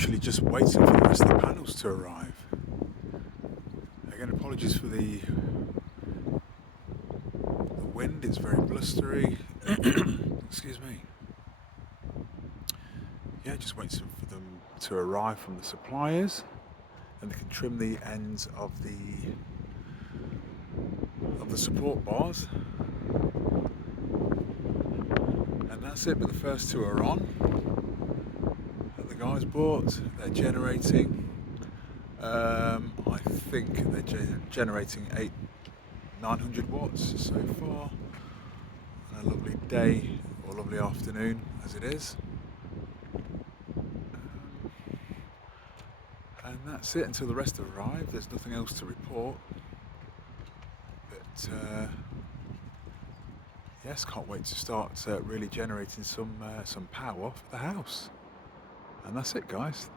literally just waiting for the rest of the panels to arrive. Again, apologies for the wind, it's very blustery. Excuse me. Yeah, just waiting for them to arrive from the suppliers, and they can trim the ends of the support bars. And that's it, but the first two are on that the guys bought. They're generating, I think they're generating 900 watts so far on a lovely day or lovely afternoon as it is. And that's it until the rest arrive. There's nothing else to report, but yes, can't wait to start really generating some power for the house. And that's it, guys.